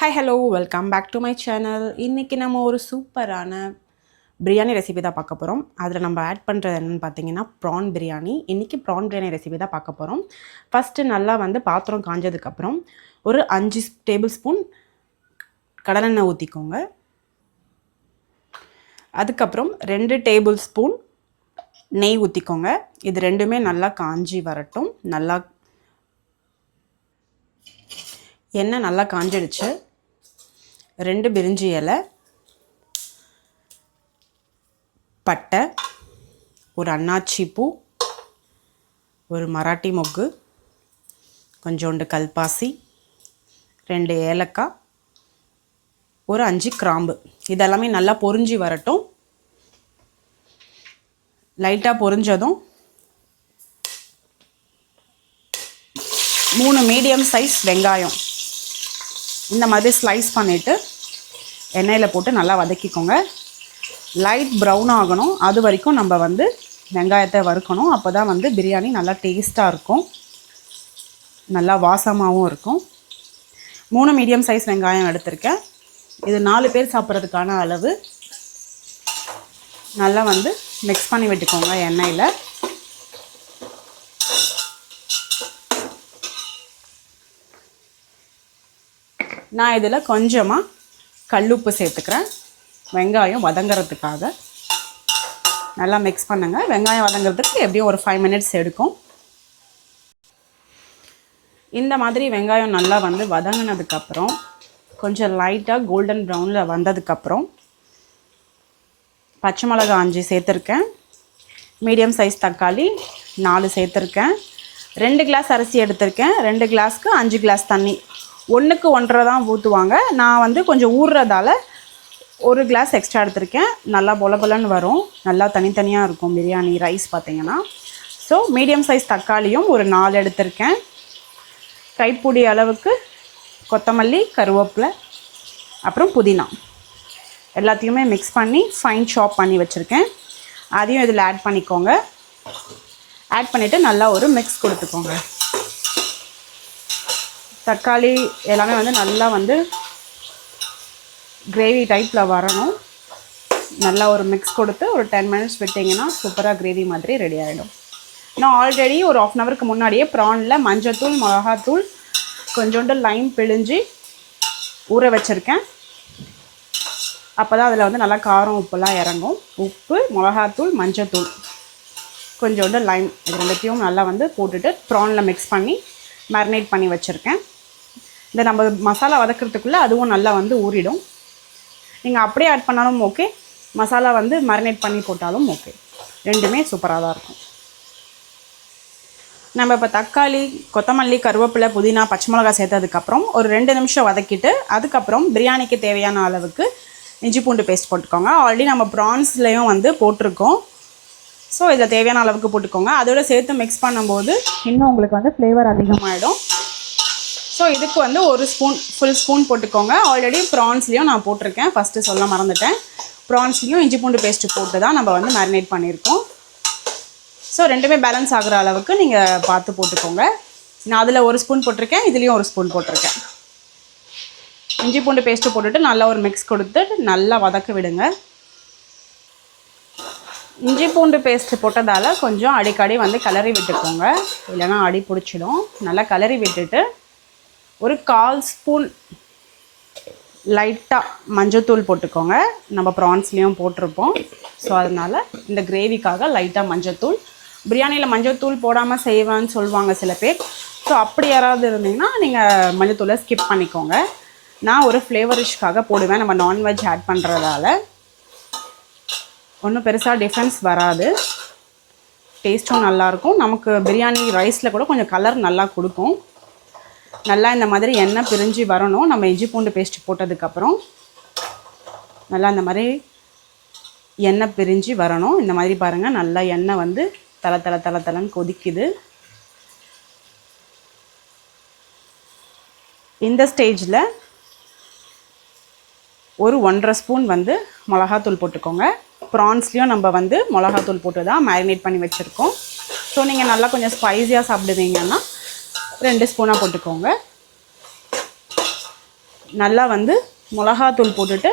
Hi hello welcome back to my channel. இன்றைக்கி நம்ம ஒரு சூப்பரான பிரியாணி ரெசிபி தான் பார்க்க போகிறோம். அதில் நம்ம ஆட் பண்ணுறது என்னென்னு பார்த்தீங்கன்னா ப்ரான் பிரியாணி. இன்றைக்கி ப்ரான் பிரியாணி ரெசிபி தான் பார்க்க போகிறோம். ஃபஸ்ட்டு நல்லா பாத்திரம் காஞ்சதுக்கப்புறம் ஒரு 5 டேபிள் ஸ்பூன் கடலெண்ணெய் ஊற்றிக்கோங்க. அதுக்கப்புறம் 2 டேபிள் ஸ்பூன் நெய் ஊற்றிக்கோங்க. இது ரெண்டுமே நல்லா காஞ்சி வரட்டும். எண்ணெய் நல்லா காஞ்சிடுச்சு. 2 பிரிஞ்சி இலை, பட்டை, ஒரு அன்னாச்சி பூ, ஒரு மராட்டி மொக்கு, கொஞ்சோண்டு கல்பாசி, 2 ஏலக்காய், ஒரு 5 கிராம்பு. இதெல்லாமே நல்லா பொரிஞ்சு வரட்டும். லைட்டாக பொரிஞ்சதும் 3 மீடியம் சைஸ் வெங்காயம் இந்த மாதிரி ஸ்லைஸ் பண்ணிவிட்டு எண்ணெயில் போட்டு நல்லா வதக்கிக்கோங்க. லைட் ப்ரௌன் ஆகணும், அது வரைக்கும் நம்ம வெங்காயத்தை வறுக்கணும். அப்போ தான் பிரியாணி நல்லா டேஸ்ட்டாக இருக்கும், நல்லா வாசமாகவும் இருக்கும். 3 மீடியம் சைஸ் வெங்காயம் எடுத்திருக்கேன். இது 4 பேர் சாப்பிட்றதுக்கான அளவு. நல்லா மிக்ஸ் பண்ணி விட்டுக்கோங்க எண்ணெயில். நான் இதில் கொஞ்சமாக கல்லுப்பு சேர்த்துக்கிறேன், வெங்காயம் வதங்கிறதுக்காக. நல்லா மிக்ஸ் பண்ணுங்கள். வெங்காயம் வதங்கிறதுக்கு எப்படியும் ஒரு 5 மினிட்ஸ் எடுக்கும். இந்த மாதிரி வெங்காயம் நல்லா வதங்கினதுக்கப்புறம் கொஞ்சம் லைட்டாக கோல்டன் ப்ரௌனில் வந்ததுக்கப்புறம் பச்சை மிளகா 5 சேர்த்துருக்கேன். மீடியம் சைஸ் தக்காளி 4 சேர்த்துருக்கேன். 2 கிளாஸ் அரிசி எடுத்திருக்கேன். 2 கிளாஸ்க்கு 5 கிளாஸ் தண்ணி. 1க்கு 1.5 தான் ஊற்றுவாங்க. நான் கொஞ்சம் ஊறுறதால 1 கிளாஸ் எக்ஸ்ட்ரா எடுத்திருக்கேன். நல்லா பொலன்னு வரும், நல்லா தனித்தனியாக இருக்கும் பிரியாணி ரைஸ் பார்த்திங்கன்னா. ஸோ மீடியம் சைஸ் தக்காளியும் ஒரு 4 எடுத்திருக்கேன். கைப்பிடி அளவுக்கு கொத்தமல்லி, கருவேப்பிலை, அப்புறம் புதினா எல்லாத்தையுமே மிக்ஸ் பண்ணி ஃபைன் சாப் பண்ணி வச்சுருக்கேன். அதையும் இதில் ஆட் பண்ணிக்கோங்க. ஆட் பண்ணிவிட்டு நல்லா ஒரு மிக்ஸ் கொடுத்துக்கோங்க. தக்காளி எல்லாமே நல்லா கிரேவி டைப்பில் வரணும். நல்லா ஒரு மிக்ஸ் கொடுத்து ஒரு 10 மினிட்ஸ் விட்டிங்கன்னா சூப்பராக கிரேவி மாதிரி ரெடி ஆகிடும். நான் ஆல்ரெடி ஒரு 1/2 ஹவருக்கு முன்னாடியே ப்ரானில் மஞ்சத்தூள், மிளகாத்தூள், கொஞ்சோண்டு லைம் பிழிஞ்சு ஊற வச்சுருக்கேன். அப்போ தான் அதில் நல்லா காரம் உப்புலாம் இறங்கும். உப்பு, மிளகாத்தூள், மஞ்சத்தூள், கொஞ்சோண்டு லைம், இது ரெண்டுத்தையும் நல்லா போட்டுட்டு ப்ரானில் மிக்ஸ் பண்ணி மேரினேட் பண்ணி வச்சுருக்கேன். இந்த நம்ம மசாலா வதக்கிறதுக்குள்ளே அதுவும் நல்லா ஊறிடும். நீங்கள் அப்படியே ஆட் பண்ணாலும் ஓகே, மசாலா மேரினேட் பண்ணி போட்டாலும் ஓகே, ரெண்டுமே சூப்பராக தான் இருக்கும். நம்ம இப்போ தக்காளி, கொத்தமல்லி, கருவேப்பிலை, புதினா, பச்சை மிளகா சேர்த்ததுக்கப்புறம் ஒரு 2 நிமிஷம் வதக்கிட்டு அதுக்கப்புறம் பிரியாணிக்கு தேவையான அளவுக்கு இஞ்சி பூண்டு பேஸ்ட் போட்டுக்கோங்க. ஆல்ரெடி நம்ம ப்ரான்ஸ்லேயும் போட்டிருக்கோம். ஸோ இதில் தேவையான அளவுக்கு போட்டுக்கோங்க. அதோடு சேர்த்து மிக்ஸ் பண்ணும்போது இன்னும் உங்களுக்கு ஃப்ளேவர் அதிகமாகிடும். ஸோ இதுக்கு ஒரு ஃபுல் ஸ்பூன் போட்டுக்கோங்க. ஆல்ரெடி ப்ரான்ஸ்லேயும் நான் போட்டிருக்கேன், ஃபஸ்ட்டு சொல்ல மறந்துட்டேன். ப்ரான்ஸ்லேயும் இஞ்சி பூண்டு பேஸ்ட்டு போட்டு தான் நம்ம மேரினேட் பண்ணியிருக்கோம். ஸோ ரெண்டுமே பேலன்ஸ் ஆகிற அளவுக்கு நீங்கள் பார்த்து போட்டுக்கோங்க. நான் அதில் 1 ஸ்பூன் போட்டிருக்கேன், இதுலேயும் 1 ஸ்பூன் போட்டிருக்கேன். இஞ்சி பூண்டு பேஸ்ட்டு போட்டுட்டு நல்லா ஒரு மிக்ஸ் கொடுத்து நல்லா வதக்க விடுங்க. இஞ்சி பூண்டு பேஸ்ட்டு போட்டதால் கொஞ்சம் அடிக்கடி கிளறி விட்டுக்கோங்க, இல்லைனா அடி பிடிச்சிடும். நல்லா கிளறி விட்டுட்டு ஒரு 1/4 ஸ்பூன் லைட்டாக மஞ்சத்தூள் போட்டுக்கோங்க. நம்ம ப்ரான்ஸ்லேயும் போட்டிருப்போம். ஸோ அதனால் இந்த கிரேவிக்காக லைட்டாக மஞ்சத்தூள். பிரியாணியில் மஞ்சத்தூள் போடாமல் செய்வேன்னு சொல்லுவாங்க சில பேர். ஸோ அப்படி யாராவது இருந்தீங்கன்னா நீங்கள் மஞ்சத்தூளை ஸ்கிப் பண்ணிக்கோங்க. நான் ஒரு ஃப்ளேவரிஷ்காக போடுவேன். நம்ம நான்வெஜ் ஆட் பண்ணுறதால ஒன்றும் பெருசாக டிஃப்ரென்ஸ் வராது, டேஸ்ட்டும் நல்லாயிருக்கும். நமக்கு பிரியாணி ரைஸில் கூட கொஞ்சம் கலர் நல்லா கொடுக்கும். நல்லா இந்த மாதிரி எண்ணெய் பிரிஞ்சு வரணும். நம்ம இஞ்சி பூண்டு பேஸ்ட் போட்டதுக்கப்புறம் நல்லா இந்த மாதிரி எண்ணெய் பிரிஞ்சு வரணும். இந்த மாதிரி பாருங்கள், நல்லா எண்ணெய் தலை கொதிக்குது. இந்த ஸ்டேஜில் ஒரு 1.5 ஸ்பூன் மிளகாத்தூள் போட்டுக்கோங்க. ப்ரான்ஸ்லேயும் நம்ம மிளகாத்தூள் போட்டு தான் மேரினேட் பண்ணி வச்சுருக்கோம். ஸோ நீங்கள் நல்லா கொஞ்சம் ஸ்பைஸியாக சாப்பிடுவீங்கன்னா 2 ஸ்பூனாக போட்டுக்கோங்க. நல்லா வந்து மிளகாத்தூள் போட்டுட்டு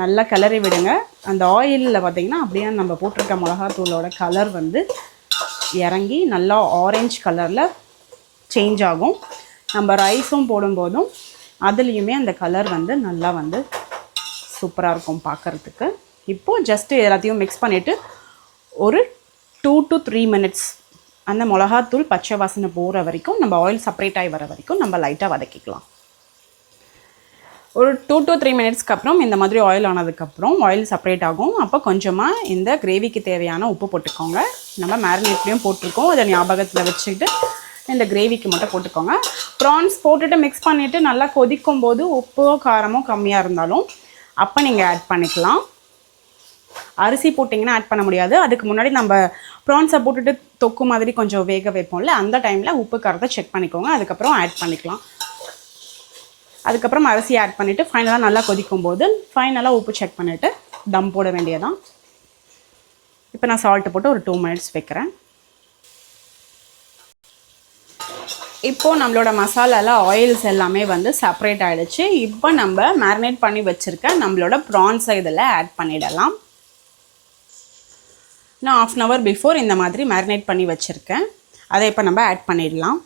நல்லா கிளறி விடுங்க. அந்த ஆயிலில் பார்த்திங்கன்னா அப்படியே நம்ம போட்டிருக்க மிளகாத்தூளோட கலர் வந்து இறங்கி நல்லா ஆரஞ்சு கலரில் சேஞ்ச் ஆகும். நம்ம ரைஸும் போடும்போதும் அதுலேயுமே அந்த கலர் வந்து நல்லா வந்து சூப்பராக இருக்கும் பார்க்குறதுக்கு. இப்போது ஜஸ்ட்டு எல்லாத்தையும் மிக்ஸ் பண்ணிவிட்டு ஒரு 2 to 3 மினிட்ஸ் அந்த மிளகாத்தூள் பச்சை வாசனை போகிற வரைக்கும், நம்ம ஆயில் செப்பரேட் ஆகி வர வரைக்கும் நம்ம லைட்டாக வதக்கிக்கலாம். ஒரு 2 to 3 மினிட்ஸ்க்கு அப்புறம் இந்த மாதிரி ஆயில் ஆனதுக்கப்புறம் ஆயில் செப்பரேட் ஆகும். அப்போ கொஞ்சமாக இந்த கிரேவிக்கு தேவையான உப்பு போட்டுக்கோங்க. நம்ம மேரினேட்லேயும் போட்டிருக்கோம், அதை ஞாபகத்தில் வச்சுக்கிட்டு இந்த கிரேவிக்கு மட்டும் போட்டுக்கோங்க. ப்ரான்ஸ் போட்டுட்டு மிக்ஸ் பண்ணிவிட்டு நல்லா கொதிக்கும் போது உப்போ காரமோ கம்மியாக இருந்தாலும் அப்போ நீங்கள் ஆட் பண்ணிக்கலாம். அரிசி போட்டிங்கன்னா ஆட் பண்ண முடியாது. அதுக்கு முன்னாடி நம்ம ப்ரான்ஸை போட்டுட்டு தொக்கு மாதிரி கொஞ்சம் வேக வைப்போம்ல, அந்த டைமில் உப்பு காரத்தை செக் பண்ணிக்கோங்க. அதுக்கப்புறம் ஆட் பண்ணிக்கலாம். அதுக்கப்புறம் அரிசி ஆட் பண்ணிவிட்டு ஃபைனலாக நல்லா கொதிக்கும் போது ஃபைனலாக உப்பு செக் பண்ணிவிட்டு தம் போட வேண்டியதான். இப்போ நான் சால்ட்டு போட்டு ஒரு 2 மினிட்ஸ் வைக்கிறேன். இப்போது நம்மளோட மசாலாவில் ஆயில்ஸ் எல்லாமே வந்து செப்பரேட் ஆகிடுச்சு. இப்போ நம்ம மேரினேட் பண்ணி வச்சுருக்க நம்மளோட ப்ரான்ஸை இதில் ஆட் பண்ணிடலாம். நான் 1/2 hour பிஃபோர் இந்த மாதிரி மேரினேட் பண்ணி வச்சுருக்கேன். அதை இப்போ நம்ம ஆட் பண்ணிடலாம்.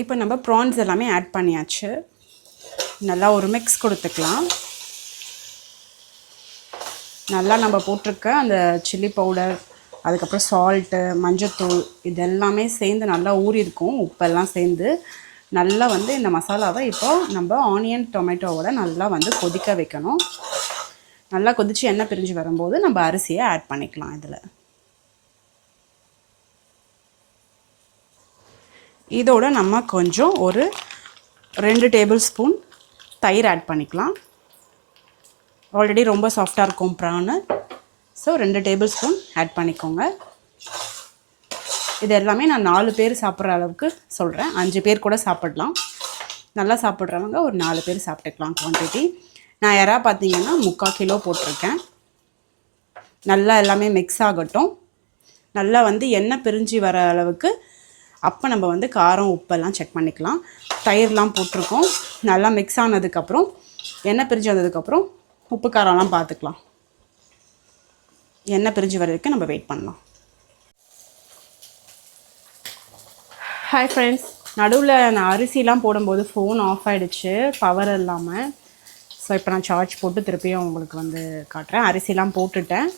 இப்போ நம்ம ப்ரான்ஸ் எல்லாமே ஆட் பண்ணியாச்சு. நல்லா ஒரு மிக்ஸ் கொடுத்துக்கலாம். நல்லா நம்ம போட்டிருக்க அந்த சில்லி பவுடர், அதுக்கப்புறம் சால்ட்டு, மஞ்சத்தூள் இது எல்லாமே சேர்ந்து நல்லா ஊறியிருக்கும். உப்பெல்லாம் சேர்ந்து நல்லா வந்து இந்த மசாலாவை இப்போ நம்ம ஆனியன் டொமேட்டோவோட நல்லா வந்து கொதிக்க வைக்கணும். நல்லா கொதித்து எண்ணெய் பிரிஞ்சு வரும்போது நம்ம அரிசியை ஆட் பண்ணிக்கலாம். இதில் இதோட நம்ம கொஞ்சம் ஒரு 2 டேபிள் ஸ்பூன் தயிர் ஆட் பண்ணிக்கலாம். ஆல்ரெடி ரொம்ப சாஃப்டாக இருக்கும் prawn. So 2 tablespoon add பண்ணிக்கோங்க. இது எல்லாமே நான் 4 பேர் சாப்பிட்ற அளவுக்கு சொல்கிறேன். 5 பேர் கூட சாப்பிடலாம். நல்லா சாப்பிட்றவங்க ஒரு 4 பேர் சாப்பிட்டுக்கலாம் குவான்டிட்டி. நான் யாரா பார்த்தீங்கன்னா 3/4 கிலோ போட்டிருக்கேன். நல்லா எல்லாமே மிக்ஸ் ஆகட்டும். நல்லா வந்து எண்ணெய் பிரிஞ்சு வர அளவுக்கு அப்போ நம்ம வந்து காரம் உப்பெல்லாம் செக் பண்ணிக்கலாம். தயிர்லாம் போட்டிருக்கோம். நல்லா மிக்ஸ் ஆனதுக்கப்புறம் எண்ணெய் பிரிஞ்சு வந்ததுக்கப்புறம் உப்பு காரம்லாம் பார்த்துக்கலாம். எண்ணெய் பிரிஞ்சு வர வரைக்கும் நம்ம வெயிட் பண்ணலாம். ஹாய் ஃப்ரெண்ட்ஸ், நடுவில் நான் அரிசிலாம் போடும்போது ஃபோன் ஆஃப் ஆகிடுச்சு, பவர் இல்லாமல். ஸோ இப்போ நான் சார்ஜ் போட்டு திருப்பியும் உங்களுக்கு வந்து காட்டுறேன். அரிசிலாம் போட்டுட்டேன்.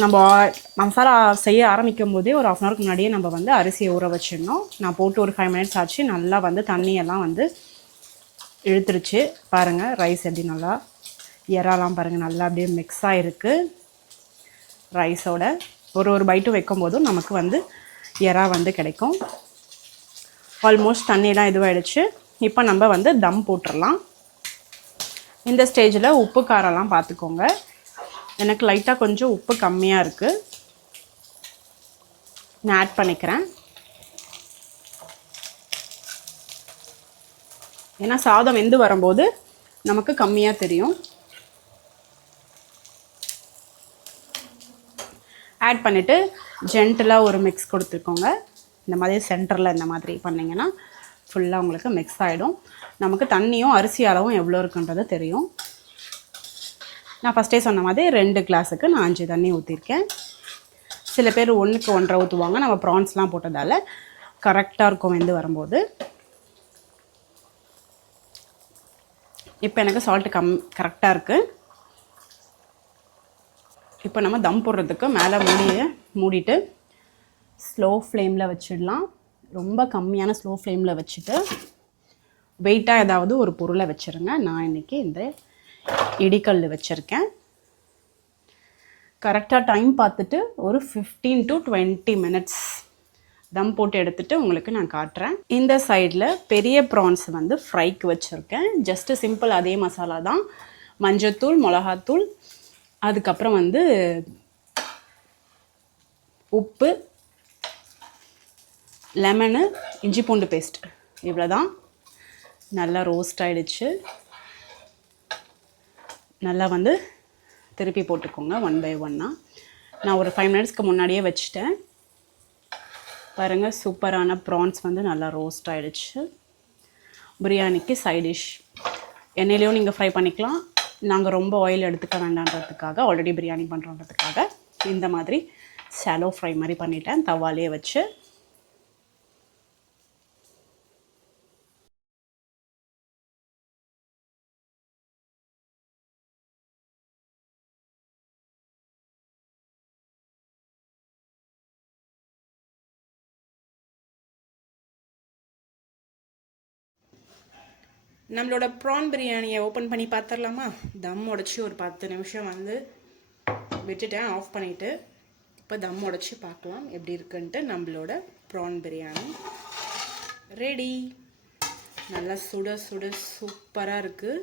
நம்ம மசாலா செய்ய ஆரம்பிக்கும் போதே ஒரு 1/2 hourக்கு முன்னாடியே நம்ம வந்து அரிசியை ஊற வச்சிடணும். நான் போட்டு ஒரு 5 மினிட்ஸ் ஆச்சு. நல்லா வந்து தண்ணியெல்லாம் வந்து இழுத்துருச்சு. பாருங்கள் ரைஸ் எப்படி நல்லா இறாலாம் பாருங்கள் நல்லா அப்படியே மிக்ஸ் ஆகிருக்கு ரைஸோட. ஒரு பைட்டும் வைக்கும் போதும் நமக்கு வந்து இறா வந்து கிடைக்கும். ஆல்மோஸ்ட் தண்ணியெலாம் இதுவாகிடுச்சு. இப்போ நம்ம வந்து தம் போட்டுடலாம். இந்த ஸ்டேஜில் உப்பு காரம்லாம் பார்த்துக்கோங்க. எனக்கு லைட்டாக கொஞ்சம் உப்பு கம்மியாக இருக்குது, நான் ஆட் பண்ணிக்கிறேன். ஏன்னா சாதம் வெந்து வரும்போது நமக்கு கம்மியாக தெரியும். ஆட் பண்ணிவிட்டு ஜென்டலாக ஒரு மிக்ஸ் கொடுத்துருக்கோங்க. இந்த மாதிரி சென்டரில் இந்த மாதிரி பண்ணிங்கன்னா ஃபுல்லாக உங்களுக்கு மிக்ஸ் ஆகிடும். நமக்கு தண்ணியும் அரிசி அளவும் எவ்வளோ இருக்குன்றது தெரியும். நான் ஃபஸ்ட்டே சொன்ன மாதிரி 2 கிளாஸுக்கு நான் 5 தண்ணி ஊற்றிருக்கேன். சில பேர் 1க்கு 1.5 ஊற்றுவாங்க. நம்ம ப்ரான்ஸ்லாம் போட்டதால் கரெக்டாக இருக்கும் வெந்து வரும்போது. இப்போ எனக்கு சால்ட்டு கரெக்டாக இருக்குது. இப்போ நம்ம தம் போடுறதுக்கு மேலே மூடிட்டு ஸ்லோ ஃப்ளேமில் வச்சிடலாம். ரொம்ப கம்மியான ஸ்லோ ஃப்ளேமில் வச்சுட்டு வெயிட்டாக ஏதாவது ஒரு பொருளை வச்சுருங்க. நான் இன்றைக்கி இந்த இடிக்கல் வச்சுருக்கேன். கரெக்டாக டைம் பார்த்துட்டு ஒரு 15 to 20 மினிட்ஸ் தம் போட்டு எடுத்துகிட்டு உங்களுக்கு நான் காட்டுறேன். இந்த சைடில் பெரிய ப்ரான்ஸ் வந்து ஃப்ரைக்கு வச்சுருக்கேன். ஜஸ்ட்டு சிம்பிள் அதே மசாலா தான். மஞ்சத்தூள், மிளகாத்தூள், அதுக்கப்புறம் வந்து உப்பு, லெமனு, இஞ்சி பூண்டு பேஸ்ட், இவ்வளோ தான். நல்லா ரோஸ்ட் ஆகிடுச்சு. நல்லா வந்து திருப்பி போட்டுக்கோங்க 1 by 1. நான் ஒரு 5 மினிட்ஸ்க்கு முன்னாடியே வச்சுட்டேன். பாருங்கள், சூப்பரான ப்ரான்ஸ் வந்து நல்லா ரோஸ்ட் ஆகிடுச்சு. பிரியாணிக்கு சைட் டிஷ் எண்ணெயிலையும் நீங்கள் ஃப்ரை பண்ணிக்கலாம். நாங்கள் ரொம்ப ஆயில் எடுத்துக்க வேண்டான்றதுக்காக, ஆல்ரெடி பிரியாணி பண்ணுறோன்றதுக்காக இந்த மாதிரி ஷாலோ ஃப்ரை மாதிரி பண்ணிட்டேன் தவாலேயே வச்சு. நம்மளோட ப்ரான் பிரியாணியை ஓப்பன் பண்ணி பார்த்துடலாமா? தம் உடச்சி ஒரு 10 நிமிஷம் வந்து விட்டுட்டேன் ஆஃப் பண்ணிவிட்டு. இப்போ தம் உடச்சி பார்க்கலாம் எப்படி இருக்குன்ட்டு. நம்மளோட ப்ரான் பிரியாணி ரெடி. நல்லா சுட சுட சூப்பராக இருக்குது.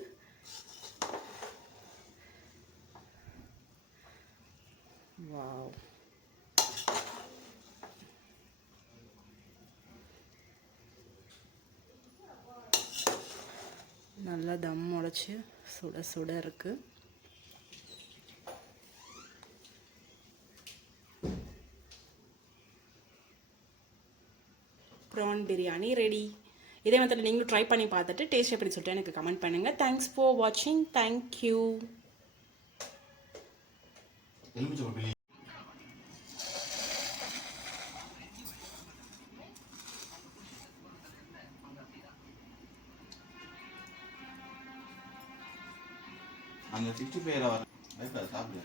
வாவ், நல்லா தம் உடச்சி சுட சுட இருக்குது. Prawn biryani ready. இதே மாதிரி நீங்களும் ட்ரை பண்ணி பார்த்துட்டு டேஸ்ட் எப்படி சொல்லிட்டு எனக்கு கமெண்ட் பண்ணுங்கள். தேங்க்ஸ் ஃபார் வாட்சிங். தேங்க்யூ. அந்த 65 சாப்பிடு.